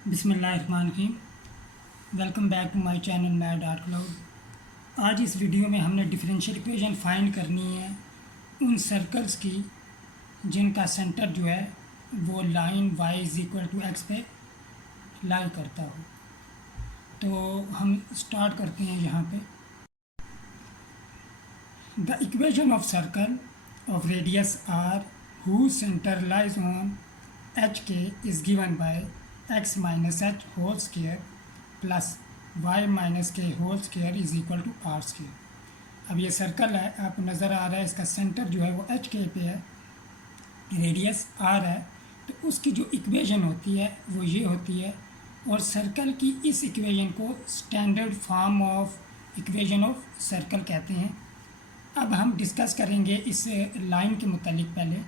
बिस्मिल्लाहिर्रहमानिर्रहीम। Welcome back to my channel mad art cloud. आज इस वीडियो में हमने डिफरेंशियल इक्वेशन फाइंड करनी है उन सर्कल्स की जिनका सेंटर जो है वो line y is equal to x पे लाई करता हो। तो हम स्टार्ट करते हैं यहाँ पे। The equation of circle of radius r whose center lies on hk is given by x minus h whole square plus y minus K whole square is equal to R square. अब ये circle है, आपको नज़र आ रहा है, इसका centre जो है वो एच के पे है, रेडियस आर है। तो उसकी जो इक्वेशन होती है वो ये होती है, और सर्कल की इस इक्वेशन को standard form of equation of circle कहते हैं। अब हम डिस्कस करेंगे इस लाइन के मुतालिक पहले।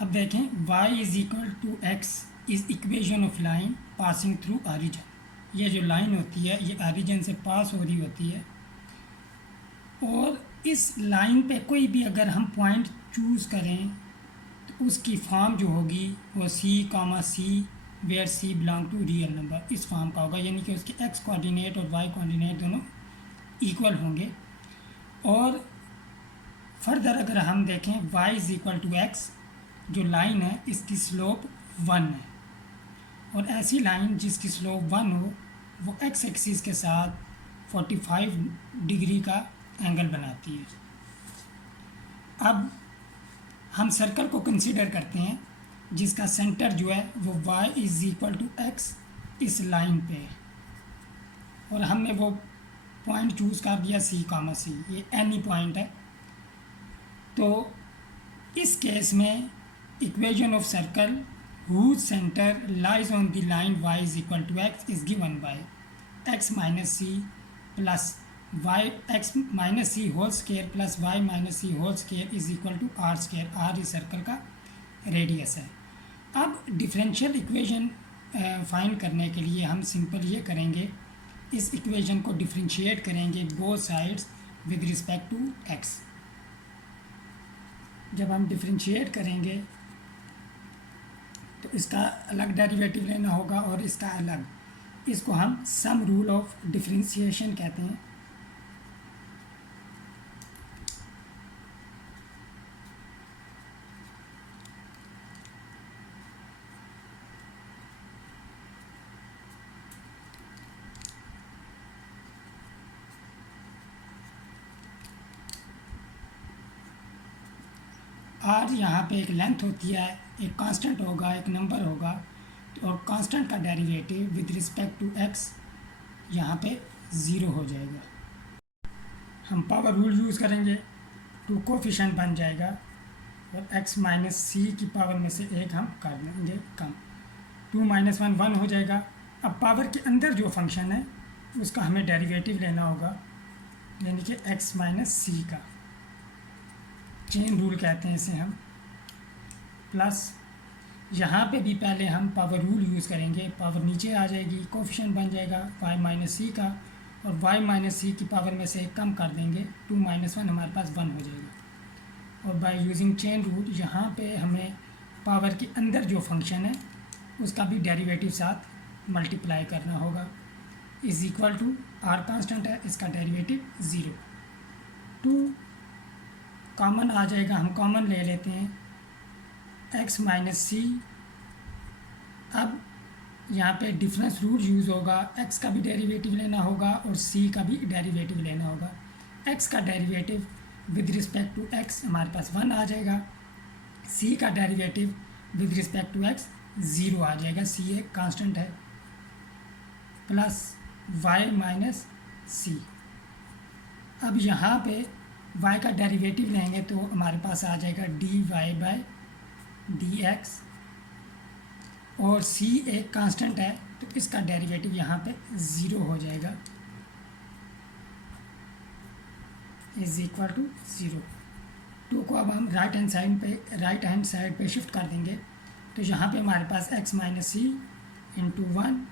अब देखें, y is equal to x is equation of line passing through origin. ये जो लाइन होती है ये ऑरिजिन से पास हो रही होती है, और इस लाइन पे कोई भी अगर हम पॉइंट चूज़ करें तो उसकी फॉर्म जो होगी वो c, where c belong to real number, इस फॉर्म का होगा। यानी कि उसके x कोऑर्डिनेट और y कोऑर्डिनेट दोनों इक्वल होंगे। और फर्दर अगर हम देखें y is equal to x, जो लाइन है इसकी स्लोप 1 है, और ऐसी लाइन जिसकी स्लोप 1 हो वो एक्स एक्सिस के साथ 45 डिग्री का एंगल बनाती है। अब हम सर्कल को कंसीडर करते हैं जिसका सेंटर जो है वो y is equal to x इस लाइन पे है, और हमने वो पॉइंट चूज़ कर दिया c, ये एनी पॉइंट है। तो इस केस में equation of circle whose center lies on the line y is equal to x is given by x minus c plus y x minus c whole square plus y minus c whole square is equal to r square। r इस circle का radius है। अब differential equation find करने के लिए हम simple ये करेंगे, इस इक्वेशन को डिफरेंशिएट करेंगे both sides with respect to x। जब हम डिफरेंशिएट करेंगे तो इसका अलग डेरिवेटिव लेना होगा और इसका अलग। इसको हम सम रूल ऑफ डिफरेंशिएशन कहते हैं। आर यहाँ पे एक लेंथ होती है, एक कांस्टेंट होगा, एक नंबर होगा, और कांस्टेंट का derivative with respect to x यहाँ पे 0 हो जाएगा। हम पावर रूल यूज़ करेंगे, 2 कोफिशिएंट बन जाएगा, और x माइनस सी की पावर में से एक हम कर लेंगे कम, 2 माइनस 1 1 हो जाएगा। अब पावर के अंदर जो फंक्शन है उसका हमें डेरिवेटिव लेना होगा, यानी कि x माइनस सी का, चेन रूल कहते हैं इसे हम। प्लस यहाँ पे भी पहले हम पावर रूल यूज़ करेंगे, पावर नीचे आ जाएगी, कोफिशिएंट बन जाएगा y माइनस सी का, और y माइनस सी की पावर में से एक कम कर देंगे, 2 माइनस 1 हमारे पास 1 हो जाएगा। और बाय यूजिंग चेन रूल यहाँ पे हमें पावर के अंदर जो फंक्शन है उसका भी डेरिवेटिव साथ मल्टीप्लाई करना होगा, is equal to r constant है, इसका डेरिवेटिव 0, 2 कॉमन आ जाएगा, हम कॉमन ले लेते हैं x माइनस सी। अब यहाँ पे डिफरेंस रूल यूज़ होगा, x का भी डेरिवेटिव लेना होगा और c का भी डेरिवेटिव लेना होगा। x का derivative with respect to x हमारे पास 1 आ जाएगा, c का derivative with respect to x 0 आ जाएगा, c एक कांस्टेंट है, प्लस y माइनस सी। अब यहाँ पे y का डेरिवेटिव लेंगे तो हमारे पास आ जाएगा dy बाई dx, और c एक कांस्टेंट है तो इसका डेरिवेटिव यहाँ पे 0 हो जाएगा, इज इक्वल टू 0। 2 को अब हम राइट हैंड साइड पे शिफ्ट कर देंगे, तो यहाँ पे हमारे पास x minus c into 1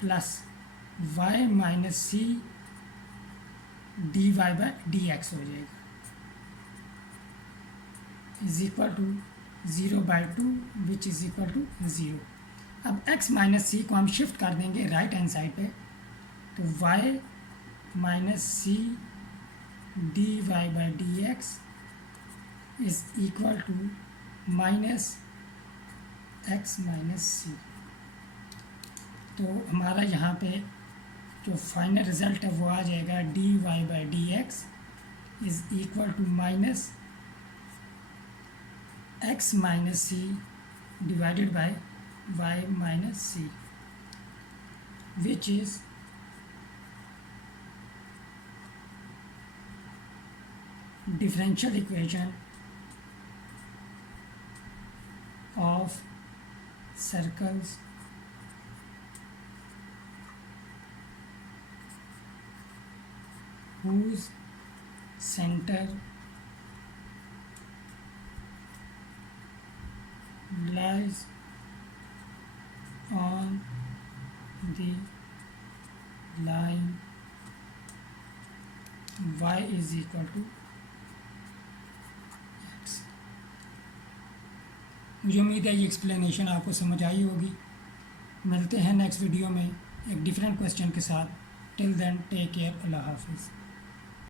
plus y minus C D Y by D x हो जाएगा, is equal to 0/2 which is equal to 0। अब x माइनस सी को हम शिफ्ट कर देंगे राइट हैंड साइड पे, तो y minus C D Y by D x is equal to minus x minus C. तो हमारा यहाँ पे जो फाइनल रिज़ल्ट है वो आ जाएगा d Y by D x is equal to minus x minus c divided by y minus c, which is differential equation of circles whose center lies on the line y is equal to x। मुझे उम्मीद है ये explanation आपको समझ आई होगी। मिलते हैं next video में एक डिफरेंट क्वेश्चन के साथ। टिल देन टेक केयर, अल्लाह हाफिज़।